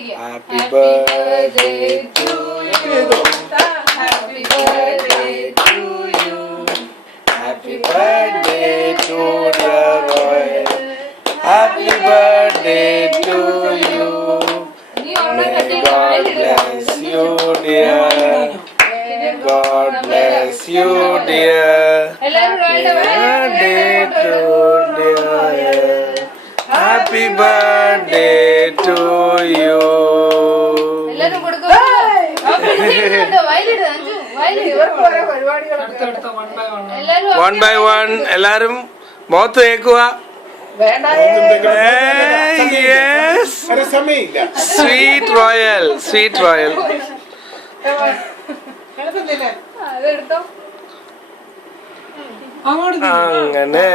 Happy birthday to you. Happy birthday to you. Happy birthday to dear Roy. Happy birthday to you. May God bless you, dear. God bless you, dear. Happy birthday to dear. Happy birthday to you. One by one, എല്ലാരും മുഖത്ത് തേക്കുക. Yes. Sweet royal, sweet royal. അങ്ങനെ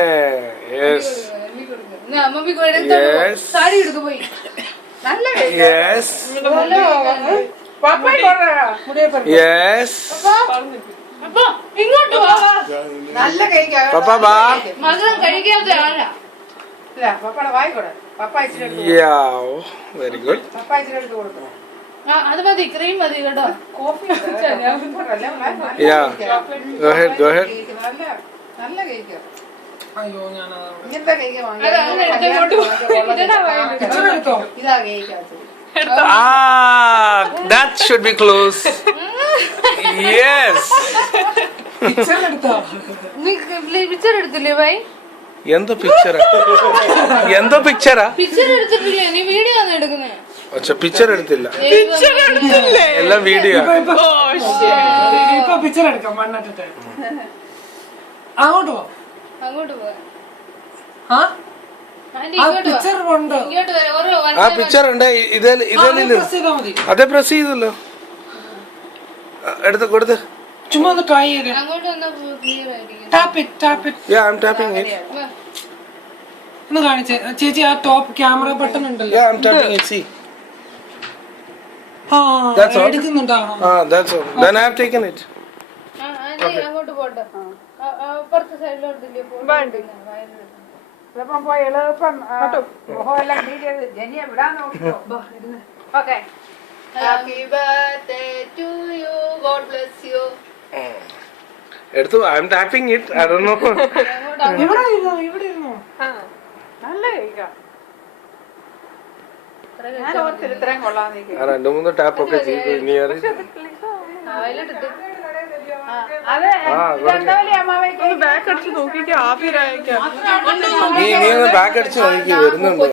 yes. Yes. Yes. Yes. പപ്പ ബാ. Yeah, very good. അത് മതി, cream മതി കേട്ടോ. Yeah, go ahead, go ahead. നല്ല കേക്ക്. അയ്യോ ഞാൻ ഇങ്ങനത്തെ കേക്ക് ഇതാ cake. Ah, that should be close. Yes. Picture എടുത്തില്ലേ ഭായി? എന്തോ പിക്ചറാ? എന്തോ പിക്ചറാ? പിക്ചർ എടുത്തിട്ടില്ലേ? നീ വീഡിയോ ആണ് എടുക്കുന്നേ. അച്ഛാ പിക്ചർ എടുത്തില്ല, എല്ലാം വീഡിയോ. ഇപ്പൊ പിക്ചർ എടുക്കാം. മണ്ണിട്ടിട്ട് അങ്ങോട്ട് പോ. അങ്ങോട്ട് പോ. ആ പിക്ചർ ഉണ്ട്. ആ പിക്ചർ ഉണ്ട്. അതേ പ്രസ് ചെയ്തല്ലോ. എടുത്ത് കൊടുത്ത്. ചുമ്മാ ഒന്ന് ട്രൈ ചെയ്ത്. അങ്ങോട്ട് വന്നാ ക്ലിയർ ആയിരിക്കും. Tap it, tap it. Yeah, I'm tapping it. ഒന്ന് കാണിച്ചേ ചേച്ചി. ആ ടോപ്പ് ക്യാമറ ബട്ടൺ ഉണ്ടല്ലോ. Yeah, I'm tapping it. See. That's all. എടുക്കുന്നുണ്ടോ? That's all. Then I have taken it. അങ്ങോട്ട് പോട്ടെ. അപ്പുറത്തെ സൈഡിലോട്ടില്ലേ? എളുപ്പം പോയി എളുപ്പം മുഖമെല്ലാം ക്ലീൻ ചെയ്ത് ജനിയെ വിടാൻ നോക്കിയോ. Okay. Happy birthday to you. God bless you. എടുത്തു. I'm tapping it. I don't know. ഇവിടെ ഇരുന്നോ, ഇവിടെ ഇരുന്നോ. നല്ല കേക്കാ. ഞാൻ ഓർത്തില്ല ഇത്രയും കൊള്ളാന്ന്. 2-3 ടാപ്പ് ഒക്കെ ചെയ്തു. ഇനി നീ ഒന്ന് ബാക്ക് അടിച്ച് നോക്കി വരുന്നുണ്ടോ?